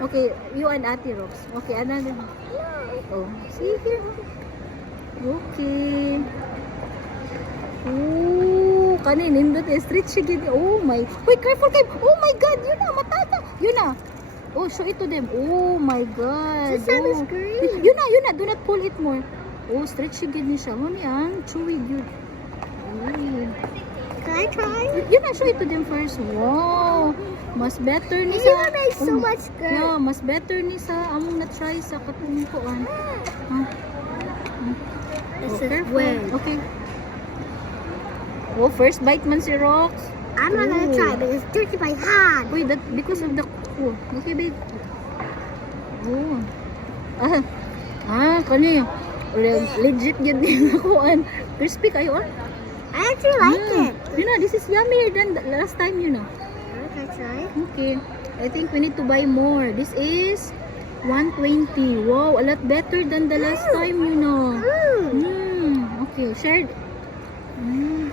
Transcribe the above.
Okay, you and Ate Rose. Okay, another. Oh, sige. Okay. Oh, kanin nindot stretch gid. Oh my. Wait, careful kay. Oh my god, yun na matata. Yun na. Oh, show it to them. Oh my god. This time is Oh. green. Yun na. Do not pull it more. Oh, stretch gid ni siya. Mami ang chewy good. Oh. Can I try? Yun na, show it to them first. Wow. Mas better ni This sa. one makes so much good. Yeah, mas better ni sa among na-try sa katong kuan. Huh? This Oh, is careful. way. Okay. Oh, first bite man si Rox. I'm not gonna Ooh. try, but it's dirty by hand. Wait, that because of the oh, okay, babe. Oh. Kani. Legit yun din kuan. Crispy kayo, ah. I actually like it. You know, this is yummier than the last time, you know. Can I try? Okay. I think we need to buy more. This is 120. Wow, a lot better than the last time, you know. Mm. Okay, shared. Mm.